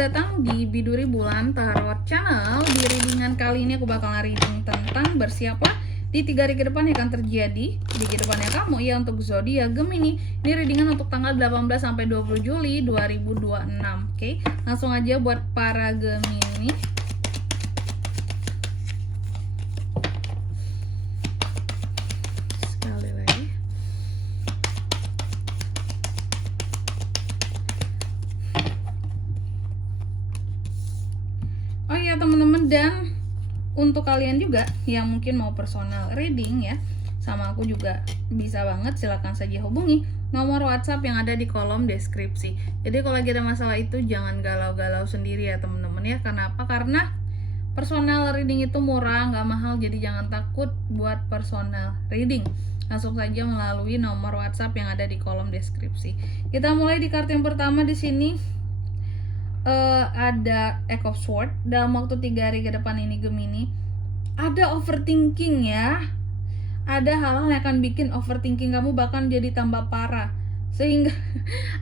datang di Biduri Bulan Tarot Channel. Di readingan kali ini aku bakal reading tentang bersiaplah di 3 hari ke depan yang akan terjadi di kehidupannya kamu ya untuk zodiak Gemini. Ini readingan untuk tanggal 18 sampai 20 Juli 2026. Oke, langsung aja buat para Gemini. Sekali lagi. Oh iya teman-teman, dan untuk kalian juga yang mungkin mau personal reading ya sama aku juga bisa banget, silahkan saja hubungi nomor WhatsApp yang ada di kolom deskripsi. Jadi kalau lagi ada masalah itu jangan galau-galau sendiri ya teman-teman ya. Kenapa? Karena personal reading itu murah, nggak mahal, jadi jangan takut buat personal reading. Langsung saja melalui nomor WhatsApp yang ada di kolom deskripsi. Kita mulai di kartu yang pertama di sini. Ada Eight of Swords. Dalam waktu 3 hari ke depan ini Gemini, ada overthinking ya. Ada hal-hal yang akan bikin overthinking kamu bahkan jadi tambah parah. Sehingga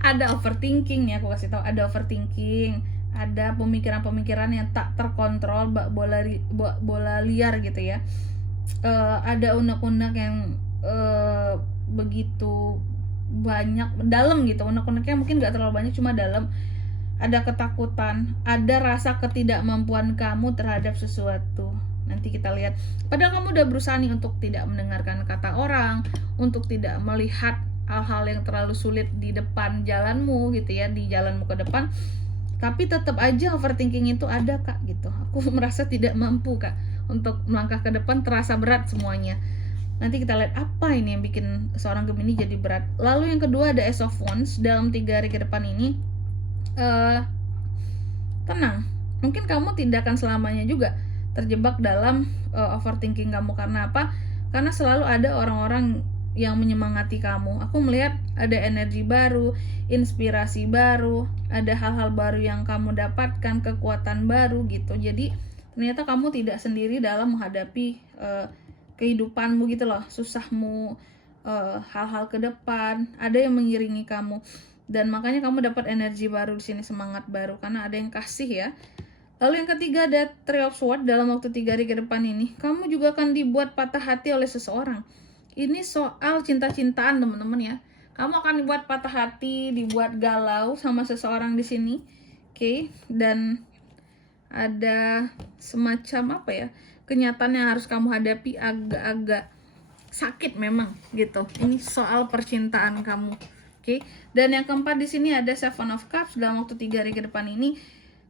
ada overthinking ya, aku kasih tahu, ada overthinking, ada pemikiran-pemikiran yang tak terkontrol, bola liar gitu ya. Ada unek-unek yang begitu banyak dalam gitu. Unek-uneknya mungkin gak terlalu banyak, cuma dalam. Ada ketakutan, ada rasa ketidakmampuan kamu terhadap sesuatu. Nanti kita lihat. Padahal kamu udah berusaha nih untuk tidak mendengarkan kata orang, untuk tidak melihat hal-hal yang terlalu sulit di depan jalanmu gitu ya, di jalanmu ke depan. Tapi tetap aja overthinking itu ada kak gitu. Aku merasa tidak mampu kak untuk melangkah ke depan, terasa berat semuanya. Nanti kita lihat apa ini yang bikin seorang Gemini jadi berat. Lalu yang kedua ada Ace of Wands. Dalam 3 hari ke depan ini tenang, mungkin kamu tidak akan selamanya juga terjebak dalam overthinking kamu. Karena apa? Karena selalu ada orang-orang yang menyemangati kamu. Aku melihat ada energi baru, inspirasi baru, ada hal-hal baru yang kamu dapatkan, kekuatan baru gitu. Jadi ternyata kamu tidak sendiri dalam menghadapi kehidupanmu gitu loh, susahmu, hal-hal ke depan, ada yang mengiringi kamu. Dan makanya kamu dapat energi baru di sini, semangat baru karena ada yang kasih ya. Lalu yang ketiga ada Three of Swords. Dalam waktu 3 hari ke depan ini kamu juga akan dibuat patah hati oleh seseorang. Ini soal cinta-cintaan teman-teman ya. Kamu akan dibuat patah hati, dibuat galau sama seseorang di sini. Oke, dan ada semacam apa ya, kenyataan yang harus kamu hadapi, agak-agak sakit memang gitu. Ini soal percintaan kamu. Oke. Dan yang keempat di sini ada Seven of Cups. Dalam waktu 3 hari ke depan ini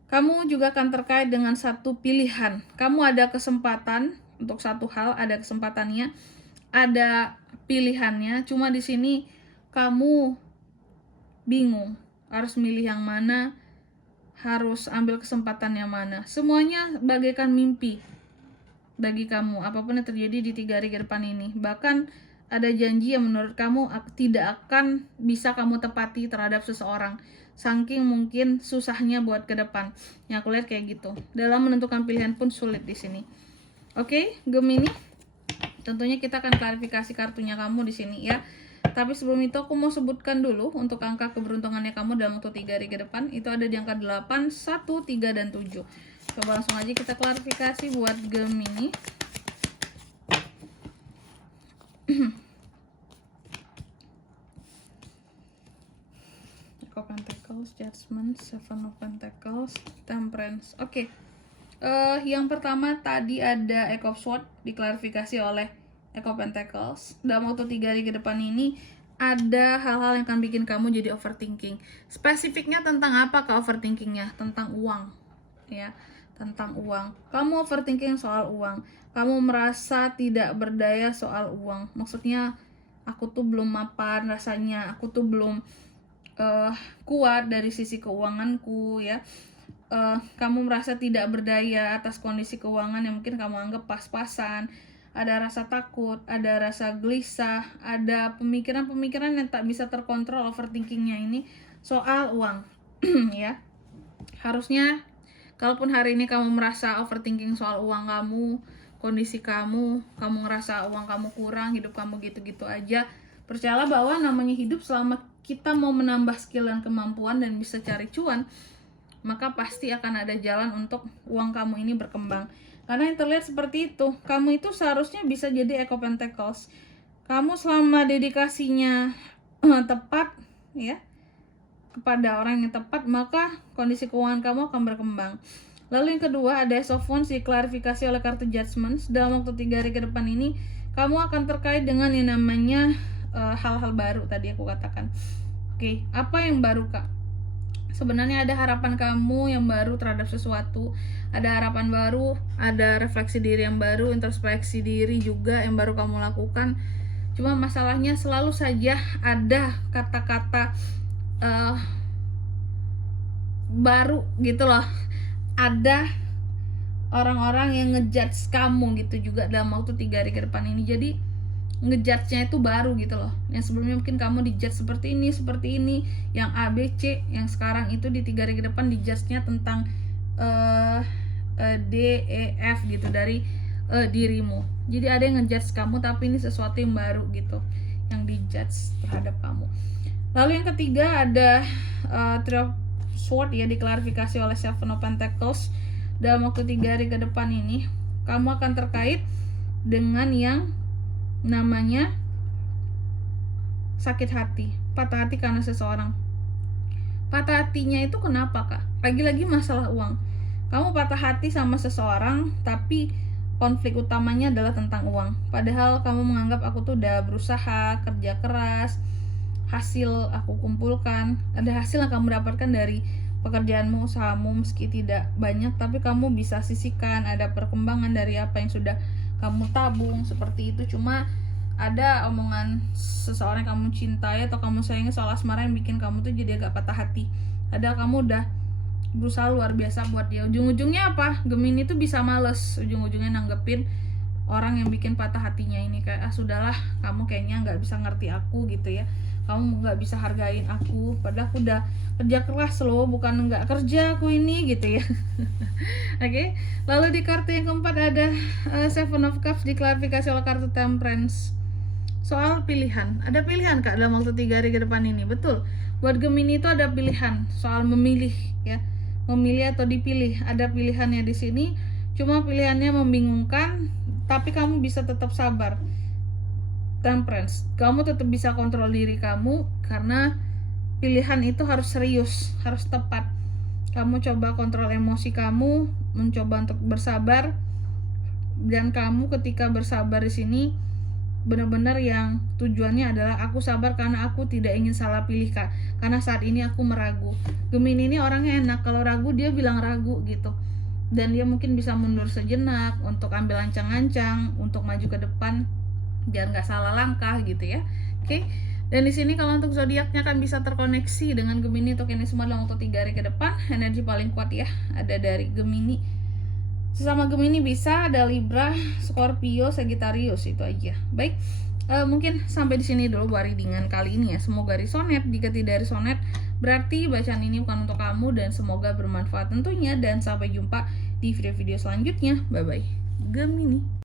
kamu juga akan terkait dengan satu pilihan. Kamu ada kesempatan untuk satu hal, ada kesempatannya, ada pilihannya. Cuma di sini kamu bingung harus milih yang mana, harus ambil kesempatan yang mana. Semuanya bagaikan mimpi bagi kamu, apapun yang terjadi di 3 hari ke depan ini. Bahkan ada janji yang menurut kamu tidak akan bisa kamu tepati terhadap seseorang. Saking mungkin susahnya buat ke depan. Yang aku lihat kayak gitu. Dalam menentukan pilihan pun sulit di sini. Oke, Gemini. Tentunya kita akan klarifikasi kartunya kamu di sini ya. Tapi sebelum itu aku mau sebutkan dulu untuk angka keberuntungannya kamu dalam waktu 3 hari ke depan. Itu ada di angka 8, 1, 3, dan 7. Coba langsung aja kita klarifikasi buat Gemini. Of Pentacles, Judgment, Seven of Pentacles, Temperance. Oke. Yang pertama tadi ada Eight of Swords, diklarifikasi oleh Eight of Pentacles. Dalam waktu 3 hari ke depan ini ada hal-hal yang akan bikin kamu jadi overthinking. Spesifiknya tentang apa ke overthinkingnya? Tentang uang ya, tentang uang. Kamu overthinking soal uang. Kamu merasa tidak berdaya soal uang. Maksudnya aku tuh belum mapan rasanya, aku tuh belum kuat dari sisi keuanganku ya. Kamu merasa tidak berdaya atas kondisi keuangan yang mungkin kamu anggap pas-pasan. Ada rasa takut, ada rasa gelisah, ada pemikiran-pemikiran yang tak bisa terkontrol, overthinkingnya ini soal uang ya. Harusnya kalaupun hari ini kamu merasa overthinking soal uang kamu, kondisi kamu ngerasa uang kamu kurang, hidup kamu gitu-gitu aja, percayalah bahwa namanya hidup, selama kita mau menambah skill dan kemampuan dan bisa cari cuan, maka pasti akan ada jalan untuk uang kamu ini berkembang. Karena yang terlihat seperti itu, kamu itu seharusnya bisa jadi Echo Pentacles. Kamu selama dedikasinya tepat ya kepada orang yang tepat, maka kondisi keuangan kamu akan berkembang. Lalu yang kedua ada Ace of Wands, diklarifikasi oleh kartu Judgment. Dalam waktu 3 hari ke depan ini kamu akan terkait dengan yang namanya hal-hal baru tadi aku katakan. Oke, apa yang baru Kak? Sebenarnya ada harapan kamu yang baru terhadap sesuatu, ada harapan baru, ada refleksi diri yang baru, introspeksi diri juga yang baru kamu lakukan. Cuma masalahnya selalu saja ada kata-kata baru gitu loh. Ada orang-orang yang ngejudge kamu gitu juga dalam waktu 3 hari ke depan ini. Jadi ngejudge-nya itu baru gitu loh. Yang sebelumnya mungkin kamu dijudge seperti ini, yang A, B, C, yang sekarang itu di 3 hari ke depan dijudge-nya tentang D, E, F gitu dari dirimu. Jadi ada yang ngejudge kamu, tapi ini sesuatu yang baru gitu yang dijudge terhadap kamu. Lalu yang ketiga ada Three of Swords ya, diklarifikasi oleh Seven of Pentacles. Dalam waktu 3 hari ke depan ini kamu akan terkait dengan yang namanya sakit hati, patah hati karena seseorang. Patah hatinya itu kenapa Kak? Lagi-lagi masalah uang. Kamu patah hati sama seseorang tapi konflik utamanya adalah tentang uang. Padahal kamu menganggap aku tuh udah berusaha, kerja keras, hasil aku kumpulkan, ada hasil yang kamu dapatkan dari pekerjaanmu, usahamu, meski tidak banyak, tapi kamu bisa sisihkan, ada perkembangan dari apa yang sudah kamu tabung, seperti itu. Cuma ada omongan seseorang yang kamu cintai atau kamu sayangi soal asmara yang bikin kamu tuh jadi agak patah hati. Padahal kamu udah berusaha luar biasa buat dia. Ujung-ujungnya apa? Gemini tuh bisa males ujung-ujungnya nanggepin orang yang bikin patah hatinya ini. Kayak sudahlah, kamu kayaknya nggak bisa ngerti aku gitu ya, kamu nggak bisa hargain aku, padahal aku udah kerja keras loh, bukan nggak kerja aku ini gitu ya. Oke. Lalu di kartu yang keempat ada Seven of Cups, diklarifikasi oleh kartu Temperance. Soal pilihan, ada pilihan Kak dalam waktu 3 hari ke depan ini. Betul, buat Gemini itu ada pilihan soal memilih ya, memilih atau dipilih. Ada pilihannya di sini, cuma pilihannya membingungkan, tapi kamu bisa tetap sabar. Temperance, kamu tetap bisa kontrol diri kamu karena pilihan itu harus serius, harus tepat. Kamu coba kontrol emosi kamu, mencoba untuk bersabar, dan kamu ketika bersabar di sini benar-benar yang tujuannya adalah aku sabar karena aku tidak ingin salah pilih Kak, karena saat ini aku meragu. Gemini ini orangnya enak, kalau ragu dia bilang ragu gitu, dan dia mungkin bisa mundur sejenak untuk ambil ancang-ancang untuk maju ke depan biar nggak salah langkah gitu ya. Oke. Dan di sini kalau untuk zodiaknya kan bisa terkoneksi dengan Gemini untuk ini semua dalam waktu 3 hari ke depan. Energi paling kuat ya ada dari Gemini. Sesama Gemini bisa ada Libra, Scorpio, Sagittarius, itu aja. Baik. Mungkin sampai di sini dulu buat readingan kali ini ya. Semoga resonate. Jika tidak resonate, berarti bacaan ini bukan untuk kamu, dan semoga bermanfaat tentunya, dan sampai jumpa di video-video selanjutnya. Bye bye. Gemini.